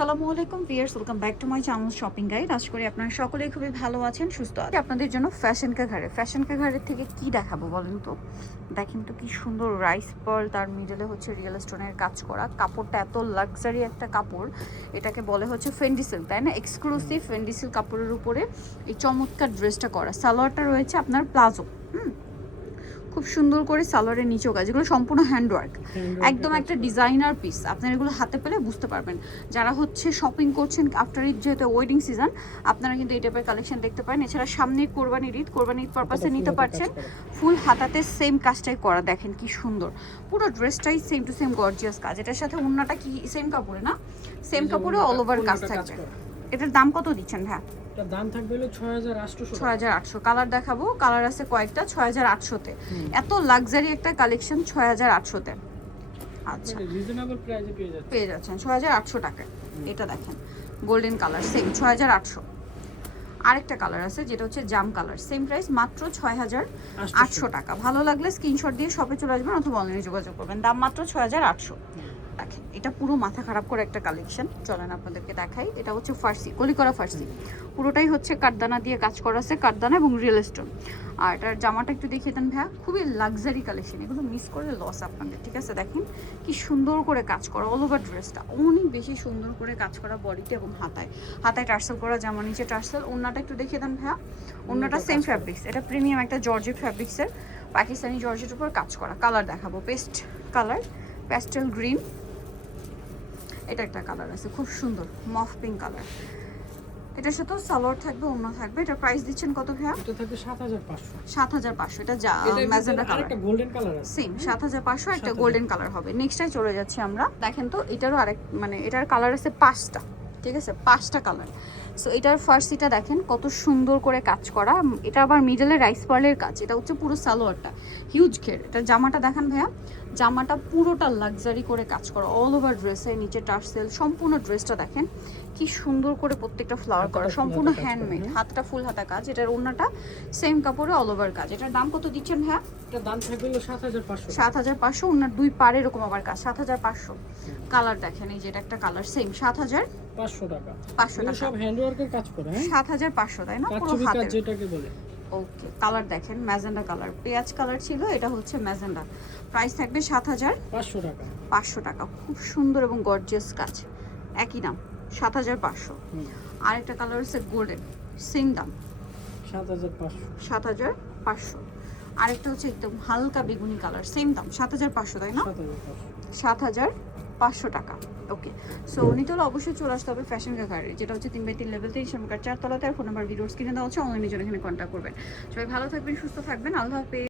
আসসালামু আলাইকুম viewers, welcome back to my channel shopping guide. আশা করি আপনারা সকলেই খুবই ভালো আছেন, সুস্থ আছেন। আপনাদের জন্য ফ্যাশন কা ঘাড়ের থেকে কি দেখাবো বলেন তো? দেখেন তো কি সুন্দর রাইস পার্ল, তার মিডলে হচ্ছে রিয়েল স্টোনের কাজ করা। কাপড়টা এত লাক্সারি একটা কাপড়, এটাকে বলে হচ্ছে ফেন্ডি সিল্ক, তাই না? এক্সক্লুসিভ ফেন্ডি সিল্ক কাপড়ের উপরে এই চমৎকার ড্রেসটা করা। সালোয়ারটা রয়েছে আপনার প্লাজো, খুব সুন্দর করে সালোয়ারের নিচেও কাজ, এগুলো সম্পূর্ণ হ্যান্ডওয়ার্ক, একদম একটা ডিজাইনার পিস। আপনারা এগুলো হাতে পেলে বুঝতে পারবেন। যারা হচ্ছে শপিং করছেন আফটার ঈদ, যেহেতু ওয়েডিং সিজন, আপনারা কিন্তু এই টাইপের কালেকশন দেখতে পারেন। এছাড়া সামনে কোরবানির ঈদ পারপাসে নিতে পারছেন। ফুল হাতাতে সেম কাজটাই করা, দেখেন কি সুন্দর। পুরো ড্রেসটাই সেম টু সেম গর্জিয়াস কাজ। এটার সাথে ওড়নাটা কি সেম কাপড়ে না? সেম কাপড়ে অল ওভার কাজ থাকবে। এটার দাম কত দিচ্ছেন ভাই? এটার দাম থাকবে হলো 6800। 6800। কালার দেখাবো, কালার আছে কয়েকটা। 6800 তে এত লাক্সারি একটা কালেকশন 6800 তে। আচ্ছা, রিজনেবল প্রাইসে পেয়ে যাচ্ছেন 6800 টাকায়। এটা দেখেন গোল্ডেন কালার, সেম 6800। আরেকটা কালার আছে যেটা হচ্ছে জাম কালার, সেম প্রাইস মাত্র 6800 টাকা। ভালো লাগলে স্ক্রিনশট দিয়ে শপে চলে আসবেন অথবা অনলাইনে যোগাযোগ করবেন। দাম মাত্র 6800। দেখেন এটা পুরো মাথা খারাপ করে একটা কালেকশন, চলেন আপনাদেরকে দেখাই। এটা হচ্ছে ফার্সি, কলি করা ফার্সি, পুরোটাই হচ্ছে কাঠদানা দিয়ে কাজ করা আছে, কাঠদানা এবং রিয়েল স্টোন। আর এটার জামাটা একটু দেখিয়ে দেন ভাইয়া, খুবই লাক্সারি কালেকশন, এগুলো মিস করলে লস আপনাদের, ঠিক আছে? দেখেন কি সুন্দর করে কাজ করা, অল ওভার ড্রেসটা অনেক বেশি সুন্দর করে কাজ করা বডিতে এবং হাতায়। হাতায় টার্সেল করা, জামা নিচে টার্সেল। ওড়নাটা একটু দেখিয়ে দেন ভাইয়া। ওড়নাটা সেম ফ্যাব্রিক্স, এটা প্রিমিয়াম একটা জর্জেট ফ্যাব্রিক্সের, পাকিস্তানি জর্জেটের উপর কাজ করা। কালার দেখাবো, পেস্ট কালার, প্যাস্টেল গ্রিন, এটা একটা কালার আছে খুব সুন্দর মফ পিঙ্ক কালার। এটার সাথে সালোয়ার থাকবে, অন্য থাকবে। এটা প্রাইস দিচ্ছেন কত ভাইয়া? এটা থাকবে 7500। 7500। এটা ম্যাজেন্টা কালার, একটা গোল্ডেন কালার আছে, সেম 7500। একটা গোল্ডেন কালার হবে। নেক্সটটাই চলে যাচ্ছি আমরা। দেখেন তো এটারও আরেক, মানে এটার কালার আছে 5টা, ঠিক আছে? 5টা কালার। সো এটার ফার্সিটা দেখেন কত সুন্দর করে কাজ করা। এটা আবার মিডলে রাইস পার্লের কাজ। এটা হচ্ছে পুরো সালোয়ারটা হিউজ ঘের। এটা জামাটা দেখান ভাইয়া, জামাটা পুরোটা লাক্সারি করে কাজ করা, অল ওভার ড্রেসে নিচে টার্সেল। সম্পূর্ণ ড্রেসটা দেখেন কি সুন্দর করে প্রত্যেকটা ফ্লাওয়ার করা, সম্পূর্ণ হ্যান্ডমেড, হাতটা ফুল হাতা কাজ। এটার ওড়নাটা সেম কাপড়ে অল ওভার কাজ। এটার দাম কত দিচ্ছেন ভাইয়া? এটার দাম থাকবে হলো 7500। 7500। ওড়নার দুই পারে এরকম আবার কাজ, 7500। কালার দেখেন, এই যে এটা একটা কালার, সেম 7500 টাকা। 500 টাকা, সব হ্যান্ডওয়ার্কের কাজ করে, হ্যাঁ 7500, তাই না? পুরো কাজ হাতের, যেটাকে বলে। ওকে। কালার দেখেন ম্যাজেন্ডা কালার, পেঁয়াজ কালার ছিল, এটা হচ্ছে ম্যাজেন্ডা। প্রাইস থাকবে 7500 টাকা। 500 টাকা। খুব সুন্দর এবং গর্জিয়াস কাজ, একই দাম 7500। আরেকটা কালার হচ্ছে গোল্ডেন, সেম দাম 7500। আরেকটা হচ্ছে একদম হালকা বেগুনি কালার, সেম দাম 7500, তাই না? 7500 টাকা। ওকে, সো নিতে হলে অবশ্যই চলে আসতে হবে ফ্যাশন ঘাড়ে, যেটা হচ্ছে 3x3 লেভেল 3 শ্রমিকার 4 তলাতে। আর ফোন নাম্বার ভিডিওস কিনে দেওয়া হচ্ছে, অনলাইনে জন্য এখানে কন্ট্যাক্ট করবেন। সবাই ভালো থাকবেন, সুস্থ থাকবেন, আল্লাহ হাফেজ।